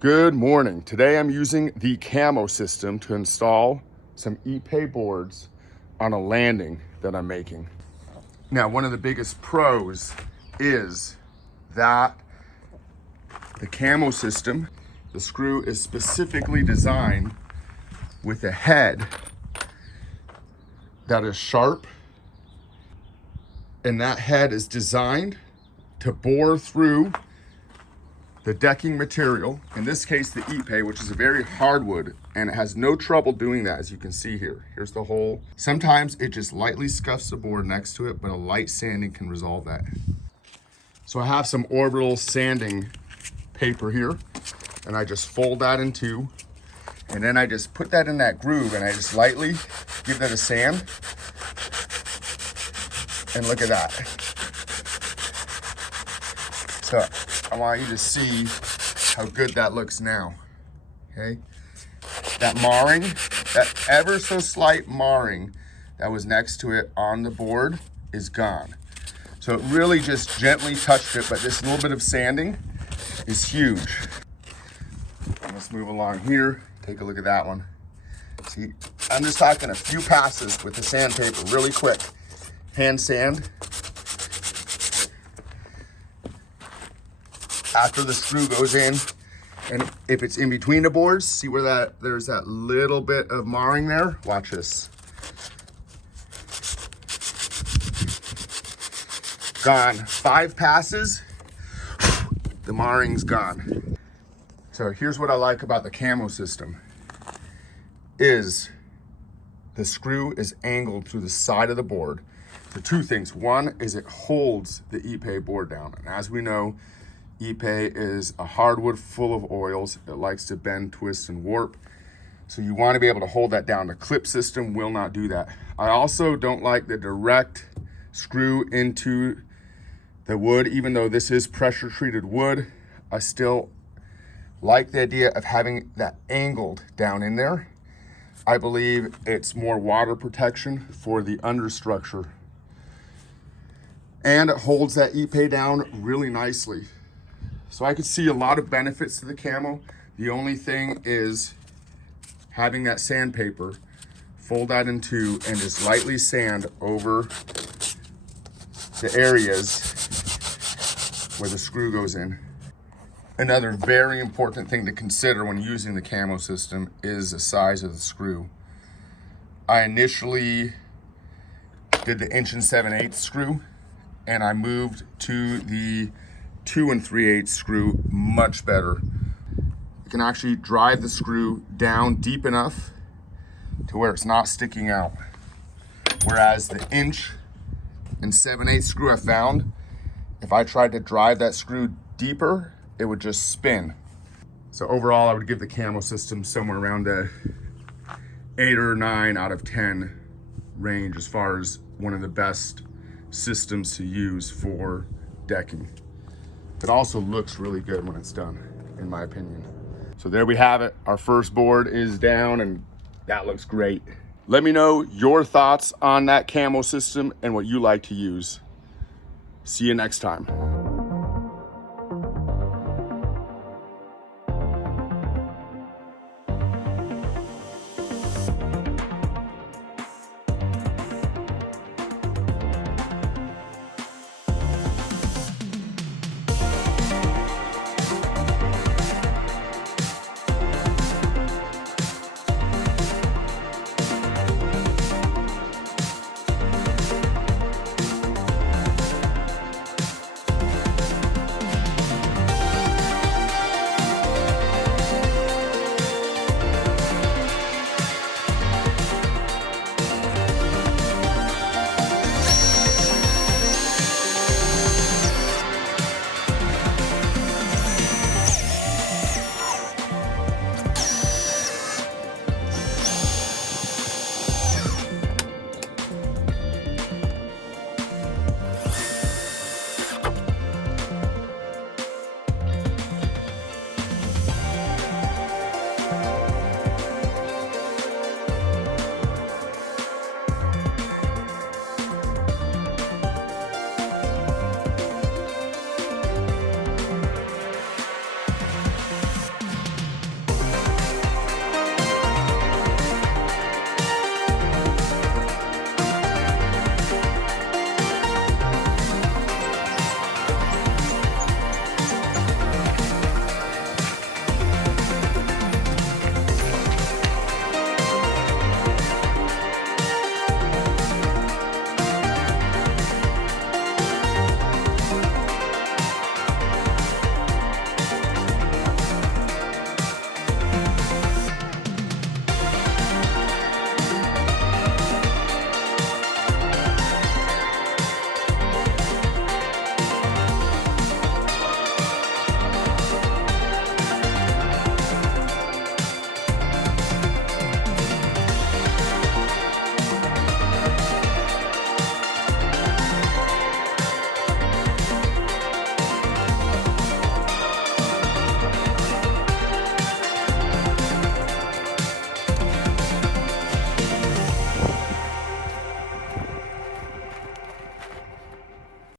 Good morning. Today I'm using the Camo system to install some Ipe boards on a landing that I'm making. Now, one of the biggest pros is that the Camo system, the screw is specifically designed with a head that is sharp, and that head is designed to bore through the decking material, in this case the Ipe, which is a very hardwood, and it has no trouble doing that, as you can see here. Here's the hole. Sometimes it just lightly scuffs the board next to it, but a light sanding can resolve that. So I have some orbital sanding paper here, and I just fold that in two, and then I just put that in that groove, and I just lightly give that a sand, and look at that. So I want you to see how good that looks now, okay? That marring, that ever so slight marring that was next to it on the board is gone. So it really just gently touched it, but this little bit of sanding is huge. Let's move along here, take a look at that one. See, I'm just talking a few passes with the sandpaper, really quick. Hand sand. After the screw goes in, and if it's in between the boards, see where there's that little bit of marring there? Watch this. Gone. 5 passes, the marring's gone. So here's what I like about the Camo system, is the screw is angled through the side of the board for 2 things. One is it holds the Ipe board down, and as we know, Ipe is a hardwood full of oils. It likes to bend, twist, and warp. So you want to be able to hold that down. The clip system will not do that. I also don't like the direct screw into the wood. Even though this is pressure treated wood, I still like the idea of having that angled down in there. I believe it's more water protection for the understructure. And it holds that Ipe down really nicely. So I could see a lot of benefits to the Camo. The only thing is having that sandpaper, fold that in 2 and just lightly sand over the areas where the screw goes in. Another very important thing to consider when using the Camo system is the size of the screw. I initially did the 1 7/8" screw, and I moved to the 2 3/8" screw, much better. You can actually drive the screw down deep enough to where it's not sticking out. Whereas the 1 7/8" screw I found, if I tried to drive that screw deeper, it would just spin. So overall, I would give the Camo system somewhere around a 8 or 9 out of 10 range as far as one of the best systems to use for decking. It also looks really good when it's done, in my opinion. So there we have it. Our first board is down, and that looks great. Let me know your thoughts on that Camo system and what you like to use. See you next time.